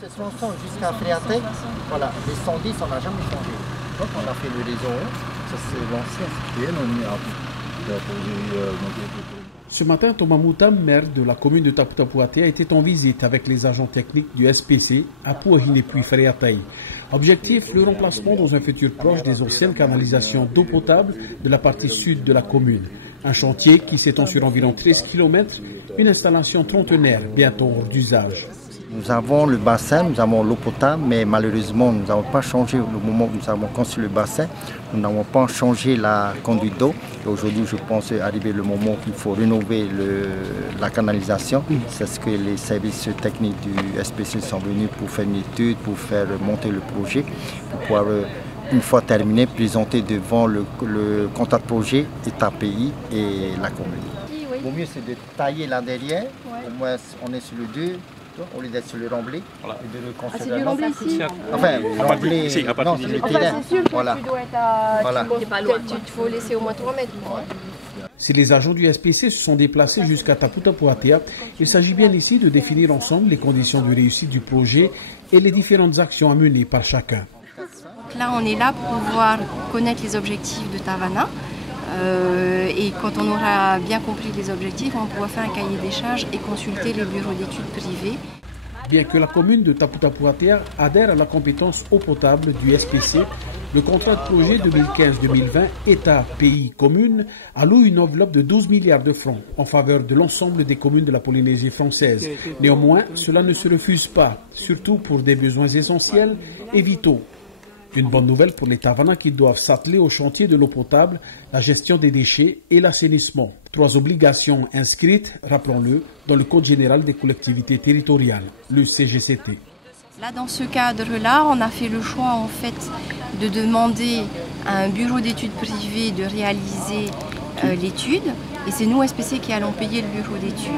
Cette tronçon jusqu'à Fréatec, voilà, les 110, on n'a jamais changé. Donc on a fait le réseau. Ça c'est l'ancien. Ce matin, Thomas Moutam, maire de la commune de Taputa Puatea, était en visite avec les agents techniques du SPC à Pouahine puis Fréatec. Objectif, le remplacement dans un futur proche des anciennes canalisations d'eau potable de la partie sud de la commune. Un chantier qui s'étend sur environ 13 km, une installation trentenaire bientôt hors d'usage. Nous avons le bassin, nous avons l'eau potable, mais malheureusement, nous n'avons pas changé le moment où nous avons construit le bassin. Nous n'avons pas changé la conduite d'eau. Aujourd'hui, je pense arriver le moment qu'il faut rénover la canalisation. C'est ce que les services techniques du SPC sont venus pour faire une étude, pour faire monter le projet, pour pouvoir, une fois terminé, présenter devant le contrat de projet, État, pays et la commune. Le mieux, c'est de tailler là derrière. Au moins, on est sur le 2. Au lieu d'être sur le remblai, voilà. Et de reconstruire. C'est du remblai ici. Enfin, le remblai, non, c'est le terrain. C'est sûr que voilà. tu dois être à... Voilà. Il faut laisser au moins 3 mètres. Si les agents du SPC se sont déplacés jusqu'à Taputa Puatea, il s'agit bien ici de définir ensemble les conditions de réussite du projet et les différentes actions à mener par chacun. Là, on est là pour pouvoir connaître les objectifs de Tavana. Et quand on aura bien compris les objectifs, on pourra faire un cahier des charges et consulter les bureaux d'études privés. Bien que la commune de Taputa Puatea adhère à la compétence eau potable du SPC, le contrat de projet 2015-2020 État, pays, commune alloue une enveloppe de 12 milliards de francs en faveur de l'ensemble des communes de la Polynésie française. Néanmoins, cela ne se refuse pas, surtout pour des besoins essentiels et vitaux. Une bonne nouvelle pour les Tavana qui doivent s'atteler au chantier de l'eau potable, la gestion des déchets et l'assainissement. 3 obligations inscrites, rappelons-le, dans le Code général des collectivités territoriales, le CGCT. Là, dans ce cadre-là, on a fait le choix en fait de demander à un bureau d'études privées de réaliser l'étude. Et c'est nous, SPC, qui allons payer le bureau d'études.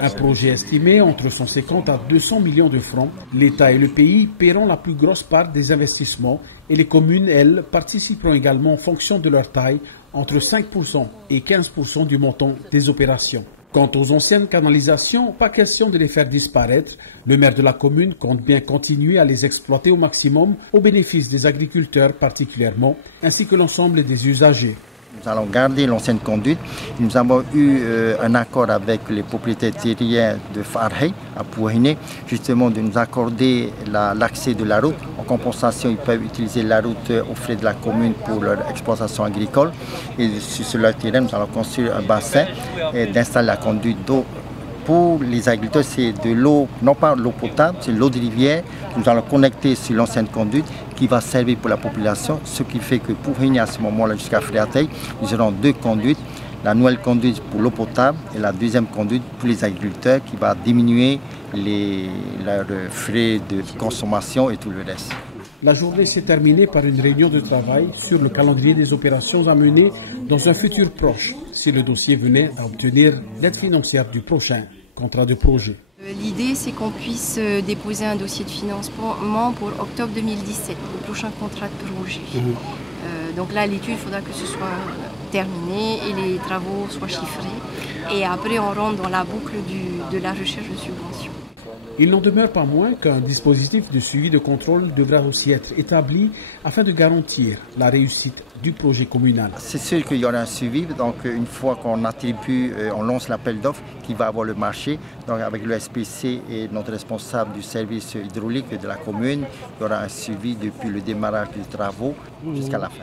Un projet estimé entre 150 à 200 millions de francs. L'État et le pays paieront la plus grosse part des investissements et les communes, elles, participeront également en fonction de leur taille, entre 5% et 15% du montant des opérations. Quant aux anciennes canalisations, pas question de les faire disparaître. Le maire de la commune compte bien continuer à les exploiter au maximum au bénéfice des agriculteurs particulièrement, ainsi que l'ensemble des usagers. Nous allons garder l'ancienne conduite. Nous avons eu un accord avec les propriétaires terriens de Farhey à Pouahine, justement de nous accorder l'accès de la route. En compensation, ils peuvent utiliser la route aux frais de la commune pour leur exploitation agricole. Et sur leur terrain, nous allons construire un bassin et d'installer la conduite d'eau. Pour les agriculteurs, c'est de l'eau, non pas l'eau potable, c'est l'eau de rivière que nous allons connecter sur l'ancienne conduite qui va servir pour la population, ce qui fait que pour venir à ce moment-là jusqu'à Fréatec, nous aurons 2 conduites, la nouvelle conduite pour l'eau potable et la deuxième conduite pour les agriculteurs qui va diminuer leurs frais de consommation et tout le reste. La journée s'est terminée par une réunion de travail sur le calendrier des opérations à mener dans un futur proche, si le dossier venait à obtenir l'aide financière du prochain contrat de projet. L'idée, c'est qu'on puisse déposer un dossier de financement pour octobre 2017, le prochain contrat de projet. Donc là, l'étude, il faudra que ce soit terminé et les travaux soient chiffrés. Et après, on rentre dans la boucle de la recherche de subventions. Il n'en demeure pas moins qu'un dispositif de suivi de contrôle devra aussi être établi afin de garantir la réussite du projet communal. C'est sûr qu'il y aura un suivi, donc une fois qu'on attribue, on lance l'appel d'offres qui va avoir le marché, donc avec le SPC et notre responsable du service hydraulique de la commune, il y aura un suivi depuis le démarrage des travaux jusqu'à la fin.